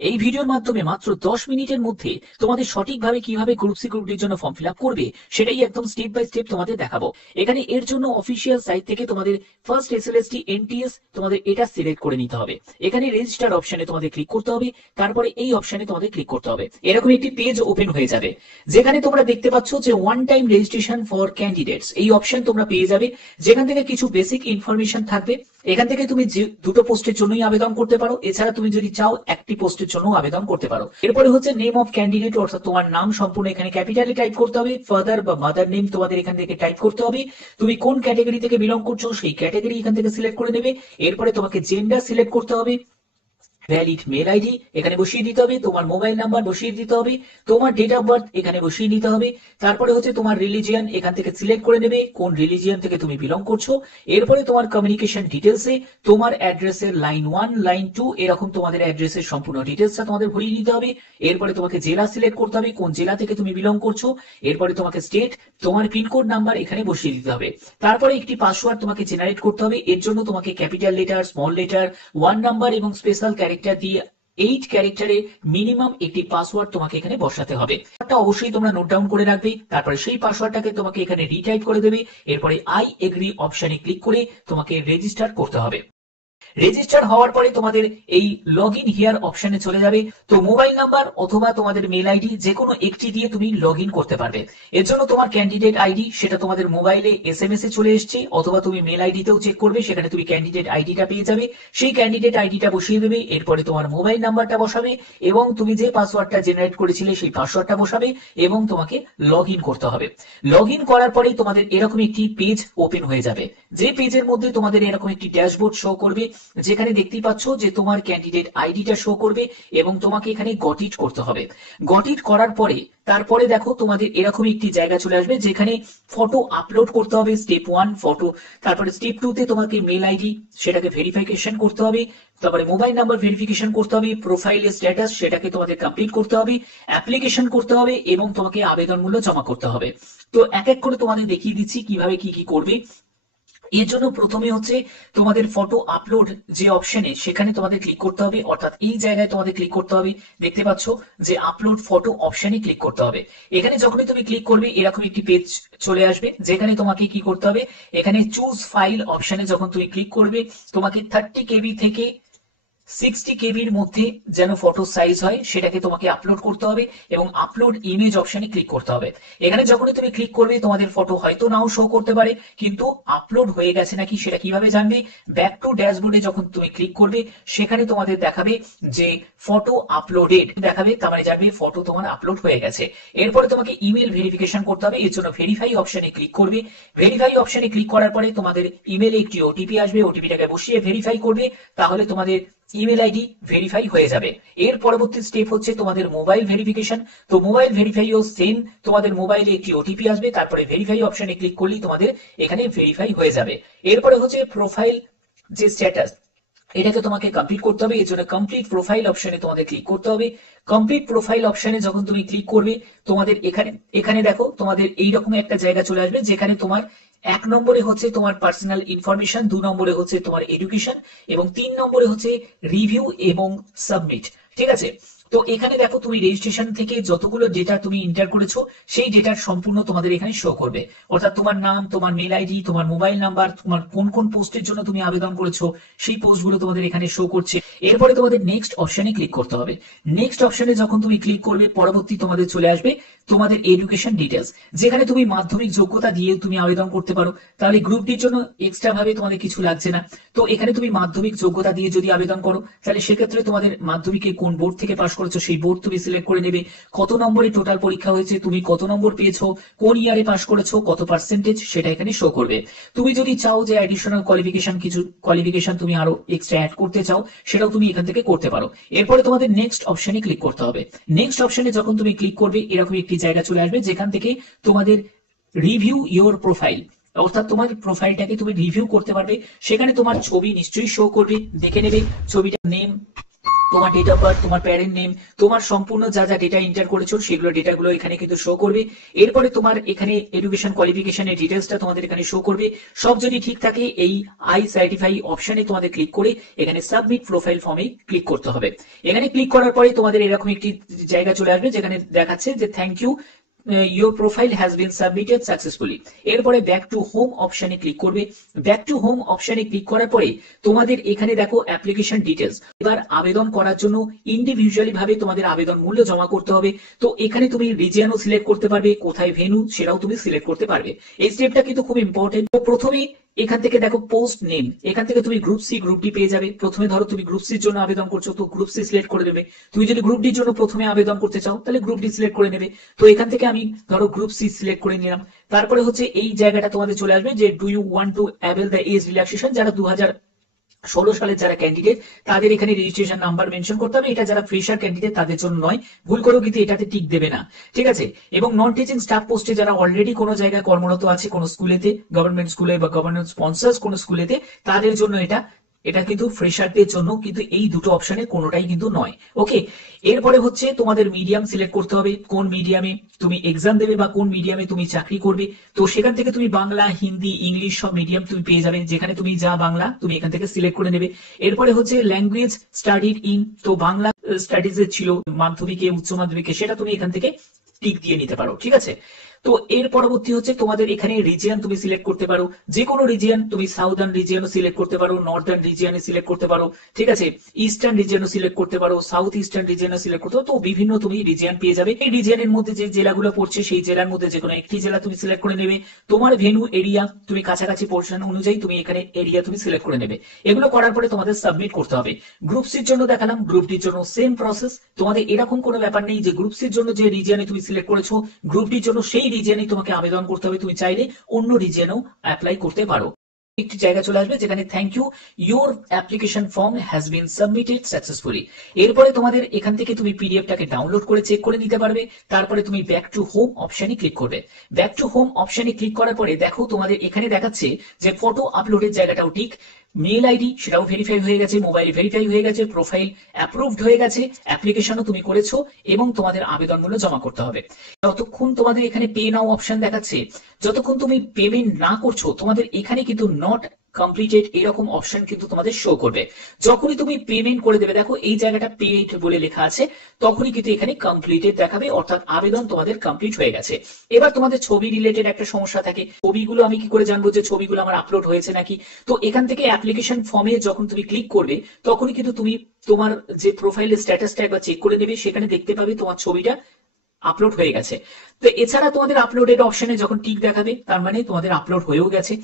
এই ভিডিওর মাধ্যমে মাত্র 10 মিনিটের মধ্যে তোমাদের সঠিকভাবে কিভাবে গ্রুপ সি গ্রুপ ডির জন্য ফর্ম ফিল আপ করবে সেটাই একদম স্টেপ বাই স্টেপ তোমাদের দেখাবো। এখানে এর জন্য অফিসিয়াল সাইট থেকে তোমাদের ফার্স্ট এসএলএসটি এনটিএস তোমাদের এটা সিলেক্ট করে নিতে হবে। এখানে রেজিস্টার অপশনে তোমাদের ক্লিক করতে হবে, তারপরে এই অপশনে তোমাদের ক্লিক করতে হবে। এরকম একটি পেজ ওপেন হয়ে যাবে যেখানে তোমরা দেখতে পাচ্ছ যে one time registration for candidates এই অপশন তোমরা পেয়ে যাবে, যেখান থেকে কিছু বেসিক ইনফরমেশন থাকবে। এখান থেকে তুমি দুটো পোস্টের জন্যই আবেদন করতে পারো, এছাড়া তুমি যদি চাও একটি পোস্টের জন্য আবেদন করতে পারো। এরপরে হচ্ছে নেম অফ ক্যান্ডিডেট, অর্থাৎ তোমার নাম সম্পূর্ণ এখানে ক্যাপিটালে টাইপ করতে হবে। ফাদার বা মাদার নেম তোমাদের এখান থেকে টাইপ করতে হবে। তুমি কোন ক্যাটাগরি থেকে বিলং করছো সেই ক্যাটাগরি এখান থেকে সিলেক্ট করে নেবে। এরপরে তোমাকে জেন্ডার সিলেক্ট করতে হবে। ভ্যালিড মেল আইডি এখানে বসিয়ে দিতে হবে, তোমার মোবাইল নাম্বার বসিয়ে দিতে হবে, তোমার ডেট অফ বার্থ এখানে বসিয়ে নিতে হবে। তারপরে হচ্ছে তোমার রিলিজিয়ান এখান থেকে সিলেক্ট করে নেবে কোন রিলিজিয়ান থেকে তুমি বিলং করছো। এরপরে তোমার কমিউনিকেশন ডিটেলসে তোমার অ্যাড্রেসের লাইন 1 লাইন 2 এরকম তোমাদের অ্যাড্রেসের সম্পূর্ণ ডিটেলসটা তোমাদের ভরিয়ে নিতে হবে। এরপরে তোমাকে জেলা সিলেক্ট করতে হবে কোন জেলা থেকে তুমি বিলং করছো। এরপরে তোমাকে স্টেট, তোমার পিনকোড নাম্বার এখানে বসিয়ে দিতে হবে। তারপরে একটি পাসওয়ার্ড তোমাকে জেনারেট করতে হবে। এর জন্য তোমাকে capital letter, small letter, 1 number এবং স্পেশাল ক্যারেক্টার দিয়ে 8 ক্যারেক্টারে মিনিমাম একটি পাসওয়ার্ড তোমাকে এখানে বসাতে হবে। অবশ্যই তোমরা নোট ডাউন করে রাখবে। তারপরে সেই পাসওয়ার্ডটাকে তোমাকে এখানে রিটাইপ করে দেবে। এরপরে আই এগ্রি অপশনে ক্লিক করে তোমাকে রেজিস্টার করতে হবে। রেজিস্টার হওয়ার পরে তোমাদের এই লগ ইন হিয়ার অপশনে চলে যাবে। তো মোবাইল নাম্বার অথবা তোমাদের মেল আইডি যে কোনো একটি দিয়ে তুমি লগ ইন করতে পারবে। এর জন্য তোমার ক্যান্ডিডেট আইডি সেটা তোমাদের মোবাইলে এসএমএস এ চলে এসছে, অথবা তুমি মেল আইডিতেও চেক করবে, সেখানে তুমি ক্যান্ডিডেট আইডিটা পেয়ে যাবে। সেই ক্যান্ডিডেট আইডিটা বসিয়ে দেবে। এরপরে তোমার মোবাইল নাম্বারটা বসাবে এবং তুমি যে পাসওয়ার্ডটা জেনারেট করেছিলে সেই পাসওয়ার্ডটা বসাবে এবং তোমাকে লগ ইন করতে হবে। লগ ইন করার পরেই তোমাদের এরকম একটি পেজ ওপেন হয়ে যাবে, যে পেজের মধ্যে তোমাদের এরকম একটি ড্যাশবোর্ড শো করবে, যেখানে দেখতেই পাচ্ছ যে তোমার ক্যান্ডিডেট আইডিটা শো করবে এবং তোমাকে এখানে গট ইট করতে হবে। গট ইট করার পরে তারপরে দেখো তোমাদের এরকম একটি জায়গা চলে আসবে যেখানে ফটো আপলোড করতে হবে। স্টেপ 1 ফটো, তারপরে স্টেপ 2 তে তোমাকে মেল আইডি সেটাকে ভেরিফিকেশন করতে হবে, তারপরে মোবাইল নাম্বার ভেরিফিকেশন করতে হবে, প্রোফাইলের স্ট্যাটাস সেটাকে তোমাদের কমপ্লিট করতে হবে, অ্যাপ্লিকেশন করতে হবে এবং তোমাকে আবেদন মূল্য জমা করতে হবে। তো এক এক করে তোমাদের দেখিয়ে দিচ্ছি কিভাবে কি কি করবে। এর জন্য প্রথমে হচ্ছে তোমাদের ফটো আপলোড যে অপশনে সেখানে তোমাদের ক্লিক করতে হবে, অর্থাৎ এই জায়গায় তোমাদের ক্লিক করতে হবে। দেখতে পাচ্ছ যে আপলোড ফটো অপশনে ক্লিক করতে হবে। এখানে যখনই তুমি ক্লিক করবে এরকম একটি পেজ চলে আসবে, যেখানে তোমাকে কি করতে হবে, এখানে চুজ ফাইল অপশনে যখন তুমি ক্লিক করবে তোমাকে 30 কেবি থেকে 60 কেবির মধ্যে যেন ফটো সাইজ হয় সেটাকে তোমাকে আপলোড করতে হবে এবং আপলোড ইমেজ অপশনে ক্লিক করতে হবে। এখানে যখনই তুমি ক্লিক করবে তোমাদের ফটো হয়তো নাও শো করতে পারে, কিন্তু আপলোড হয়ে গেছে নাকি সেটা কিভাবে জানবে, ব্যাক টু ড্যাশবোর্ডে যখন তুমি ক্লিক করবে সেখানে তোমাদের দেখাবে যে ফটো আপলোডেড দেখাবে, তার মানে জানবে ফটো তোমার আপলোড হয়ে গেছে। এরপরে তোমাকে ইমেল ভেরিফিকেশন করতে হবে। এর জন্য ভেরিফাই অপশনে ক্লিক করবে। ভেরিফাই অপশনে ক্লিক করার পরে তোমাদের ইমেলে একটি ওটিপি আসবে, ওটিপিটাকে বসিয়ে ভেরিফাই করবে, তাহলে তোমাদের ইমেল আইডি ভেরিফাই হয়ে যাবে। এর পরবর্তী স্টেপ হচ্ছে তোমাদের মোবাইল ভেরিফিকেশন। তো মোবাইল ভেরিফাই ও সেম, তোমাদের মোবাইলে একটি ওটিপি আসবে, তারপরে ভেরিফাই অপশনে ক্লিক করলেই তোমাদের এখানে ভেরিফাই হয়ে যাবে। এরপরে হচ্ছে প্রোফাইল যে স্ট্যাটাস এটাকে তোমাকে কমপ্লিট করতে হবে। এর জন্য কমপ্লিট প্রোফাইল অপশনে তোমাদের ক্লিক করতে হবে। কমপ্লিট প্রোফাইল অপশনে যখন তুমি ক্লিক করবে তোমাদের এখানে দেখো তোমাদের এইরকম একটা জায়গা চলে আসবে, যেখানে তোমার 1 নম্বরে হচ্ছে তোমার পার্সোনাল ইনফরমেশন, 2 নম্বরে হচ্ছে তোমার এডুকেশন এবং 3 নম্বরে হচ্ছে রিভিউ এবং সাবমিট। ঠিক আছে, তো এখানে দেখো তুমি রেজিস্ট্রেশন থেকে যতগুলো ডেটা তুমি এন্টার করেছো সেই ডেটার সম্পূর্ণ তোমাদের এখানে শো করবে, অর্থাৎ তোমার নাম, তোমার মেল আইডি, তোমার মোবাইল নাম্বার, তোমার কোন কোন পোস্টের জন্য তুমি আবেদন করেছো সেই পোস্টগুলো তোমাদের এখানে শো করছে। এরপরে তোমাদের নেক্সট অপশনে ক্লিক করতে হবে। নেক্সট অপশনে যখন তুমি ক্লিক করবে পরবর্তী তোমাদের চলে আসবে তোমাদের এডুকেশন ডিটেলস, যেখানে তুমি মাধ্যমিক যোগ্যতা দিয়ে তুমি আবেদন করতে পারো। তাহলে গ্রুপ ডির জন্য এক্সট্রা ভাবে তোমাদের কিছু লাগছে না। তো এখানে তুমি মাধ্যমিক যোগ্যতা দিয়ে যদি আবেদন করো তাহলে সেক্ষেত্রে তোমাদের মাধ্যমিকে কোন বোর্ড থেকে পাশ করেছো সেই বোর্ড তুমি সিলেক্ট করে নেবে, কত নম্বরে টোটাল পরীক্ষা হয়েছে, তুমি কত নম্বর পেয়েছো, কোন ইয়ারে পাশ করেছো, কত পার্সেন্টেজ সেটা এখানে শো করবে। তুমি যদি চাও যে অ্যাডিশনাল কিছু কোয়ালিফিকেশন তুমি আরো এক্সট্রা অ্যাড করতে চাও সেটাও তুমি এখান থেকে করতে পারো। এরপরে তোমাদের নেক্সট অপশনে ক্লিক করতে হবে। নেক্সট অপশনে যখন তুমি ক্লিক করবে এরকম একটি জায়গা চলে আসবে, যেখান থেকে তোমাদের রিভিউ ইওর প্রোফাইল, অর্থাৎ তোমার প্রোফাইলটাকে তুমি রিভিউ করতে পারবে। সেখানে তোমার ছবি নিশ্চয়ই শো করবে, দেখে নেবে ছবিটার নেম তোমার ডেট অফ বার্থ, তোমার প্যারেন্ট নেম, তোমার সম্পূর্ণ যা যা ডেটা এন্টার করেছো সেগুলো ডেটাগুলো এখানে কিন্তু শো করবে। এরপরে তোমার এখানে এডুকেশন কোয়ালিফিকেশনের ডিটেলসটা তোমাদের এখানে শো করবে। সব যদি ঠিক থাকে এই আই সার্টিফাই অপশনে তোমাদের ক্লিক করে এখানে সাবমিট প্রোফাইল ফর্মে ক্লিক করতে হবে। এখানে ক্লিক করার পরে তোমাদের এরকম একটি জায়গা চলে আসবে যেখানে দেখাচ্ছে যে thank you, your profile has been submitted successfully। এরপরে ব্যাক টু হোম অপশনে ক্লিক করবে। ব্যাক টু হোম অপশনে ক্লিক করার পরে তোমাদের এখানে দেখো অ্যাপ্লিকেশন ডিটেলস। এবার আবেদন করার জন্য ইন্ডিভিজুয়ালি ভাবে তোমাদের আবেদন মূল্য জমা করতে হবে। তো এখানে তুমি রিজিয়নও সিলেক্ট করতে পারবে, কোথায় ভেন্যু সেটাও তুমি সিলেক্ট করতে পারবে। এই স্টেপটা কিন্তু খুব ইম্পর্টেন্ট। তো প্রথমে এখান থেকে দেখো পোস্ট নেম, এখান থেকে তুমি গ্রুপ সি গ্রুপ ডি পেয়ে যাবে। প্রথমে ধরো তুমি গ্রুপ সির জন্য আবেদন করছো, তো গ্রুপ সি সিলেক্ট করে দেবে। তুমি যদি গ্রুপ ডির জন্য প্রথমে আবেদন করতে চাও তাহলে গ্রুপ ডি সিলেক্ট করে নেবে। তো এখান থেকে আমি ধরো গ্রুপ সি সিলেক্ট করে নিলাম। তারপরে হচ্ছে এই জায়গাটা তোমাদের চলে আসবে যে do you want to avail the age relaxation. যারা 2016 সালের যারা ক্যান্ডিডেট তাদের এখানে রেজিস্ট্রেশন নাম্বার মেনশন করতে হবে। এটা যারা ফ্রেশার ক্যান্ডিডেট তাদের জন্য নয়, ভুল করেও কিন্তু এটাতে টিক দেবে না, ঠিক আছে। এবং নন টিচিং স্টাফ পোস্টে যারা অলরেডি কোনো জায়গায় কর্মরত আছে, কোনো স্কুলেতে, গভর্নমেন্ট স্কুলে বা গভর্নমেন্ট স্পন্সর্স কোনো স্কুলেতে, তাদের জন্য এটা কিন্তু ফ্রেশারদের জন্য, কিন্তু এই দুটো অপশনের কোনোটাই কিন্তু নয়। ওকে, এরপরে হচ্ছে তোমাদের মিডিয়াম সিলেক্ট করতে হবে, কোন মিডিয়ামে তুমি এক্সাম দেবে বা কোন মিডিয়ামে তুমি চাকরি করবে। তো সেখান থেকে তুমি বাংলা, হিন্দি, ইংলিশ সব মিডিয়াম তুমি পেয়ে যাবে। যেখানে তুমি যা বাংলা তুমি এখান থেকে সিলেক্ট করে নেবে। এরপরে হচ্ছে ল্যাঙ্গুয়েজ স্টাডিড ইন, তো বাংলা স্টাডিজ এর ছিল মাধ্যমিকে, উচ্চ মাধ্যমিকে, সেটা তুমি এখান থেকে টিক দিয়ে নিতে পারো, ঠিক আছে। তো এর পরবর্তী হচ্ছে তোমাদের এখানে রিজিয়ন তুমি সিলেক্ট করতে পারো, যে কোনো রিজিয়ন। তুমি সাউদার্ন রিজিয়নও সিলেক্ট করতে পারো, নর্দার্ন রিজিয়নে সিলেক্ট করতে পারো, ঠিক আছে, ইস্টার্ন রিজিয়নও সিলেক্ট করতে পারো, সাউথ ইস্টার্ন রিজিয়নও সিলেক্ট করতে পারো। তো বিভিন্ন তুমি রিজিয়ন পেয়ে যাবে। এই রিজিয়নের মধ্যে যে জেলাগুলো পড়ছে সেই জেলার মধ্যে যে কোনো একটি জেলা তুমি সিলেক্ট করে নেবে। তোমার ভেন্যু এরিয়া তুমি কাছাকাছি পোর্শন অনুযায়ী তুমি এখানে এরিয়া তুমি সিলেক্ট করে নেবে। এগুলো করার পরে তোমাদের সাবমিট করতে হবে। গ্রুপ সির জন্য দেখালাম, গ্রুপ ডির জন্য সেম প্রসেস। তোমাদের এরকম কোনো ব্যাপার নেই যে গ্রুপ সির জন্য যে রিজিয়নে তুমি সিলেক্ট করেছো গ্রুপ ডির জন্য সেই রিজিয়নে তোমাকে আবেদন করতে হবে। তুমি চাইলে অন্য রিজিয়নেও অ্যাপ্লাই করতে পারো। একটি জায়গা চলে আসবে যেখানে thank you, your application form has been submitted successfully. এরপরে তোমাদের এখান থেকে তুমি পিডিএফটাকে ডাউনলোড করে চেক করে নিতে পারবে। তারপরে তুমি ব্যাক টু হোম অপশনে ক্লিক করবে। ব্যাক টু হোম অপশনে ক্লিক করার পরে দেখো তোমাদের এখানে দেখাচ্ছে যে ফটো আপলোডের জায়গাটাও ঠিক, মেল আইডি সেটাও ভেরিফাই হয়ে গেছে, মোবাইল ভেরিফাই হয়ে গেছে, প্রোফাইল অ্যাপ্রুভড হয়ে গেছে, অ্যাপ্লিকেশনও তুমি করেছো এবং তোমাদের আবেদনগুলো জমা করতে হবে। যতক্ষণ তোমাদের এখানে পে নাও অপশন দেখাচ্ছে, যতক্ষণ তুমি পেমেন্ট না করছো তোমাদের এখানে কিন্তু নট কমপ্লিটেড এরকম অপশন কিন্তু তোমাদের শো করবে। যখনই তুমি পেমেন্ট করে দেবে, দেখো এই জায়গাটা পেড বলে লেখা আছে, তখনই কিন্তু এখানে কমপ্লিটেড দেখাবে, অর্থাৎ আবেদন তোমাদের কমপ্লিট হয়ে গেছে। এবার তোমাদের ছবি রিলেটেড একটা সমস্যা থাকে, ছবিগুলো আমি কি করে জানবো যে ছবিগুলো আমার আপলোড হয়েছে নাকি। তো এখান থেকে অ্যাপ্লিকেশন ফর্মে যখন তুমি ক্লিক করবে তখনই কিন্তু তুমি তোমার যে প্রোফাইলের স্ট্যাটাসটা একবার চেক করে নেবে, সেখানে দেখতে পাবে তোমার ছবিটা আপলোড হয়ে গেছে। তো এছাড়া তোমাদের আপলোডেড অপশনে যখন টিক দেখাবে তার মানে তোমাদের আপলোড হয়েও গেছে।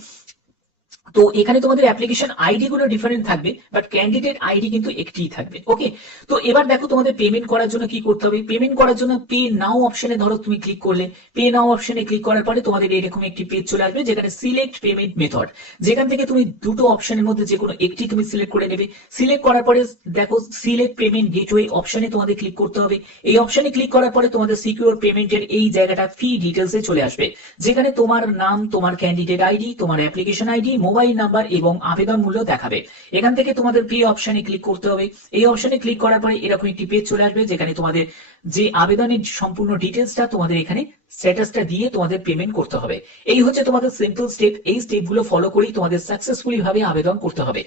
তো এখানে তোমাদের অ্যাপ্লিকেশন আইডি গুলো ডিফারেন্ট থাকবে, বাট ক্যান্ডিডেট আইডি কিন্তু একটিই থাকবে। ওকে, তো এবার দেখো তোমাদের পেমেন্ট করার জন্য কি করতে হবে। পেমেন্ট করার জন্য পে নাও অপশনে ধরো তুমি ক্লিক করলে, পে নাও অপশনে ক্লিক করার পরে তোমাদের এরকম একটি পেজ চলে আসবে যেখানে সিলেক্ট পেমেন্ট মেথড, যেখান থেকে তুমি দুটো অপশনের মধ্যে যে কোনো একটি তুমি সিলেক্ট করে নেবে। সিলেক্ট করার পরে দেখো সিলেক্ট পেমেন্ট গেটওয়ে অপশনে তোমাদের ক্লিক করতে হবে। এই অপশনে ক্লিক করার পরে তোমাদের সিকিউর পেমেন্টের এই জায়গাটা ফি ডিটেলসে চলে আসবে, যেখানে তোমার নাম, তোমার ক্যান্ডিডেট আইডি, তোমার অ্যাপ্লিকেশন আইডি, মোবাইল নাম্বার এবং আবেদন মূল্য দেখাবে। এখান থেকে তোমাদের পে অপশনে ক্লিক করতে হবে। এই অপশনে ক্লিক করার পরে এরকম একটি পেজ চলে আসবে যেখানে তোমাদের যে আবেদনের সম্পূর্ণ ডিটেলসটা তোমাদের এখানে স্ট্যাটাসটা দিয়ে তোমাদের পেমেন্ট করতে হবে। এই হচ্ছে তোমাদের সিম্পল স্টেপ। এই স্টেপগুলো ফলো করেই তোমাদের সাকসেসফুলি ভাবে আবেদন করতে হবে।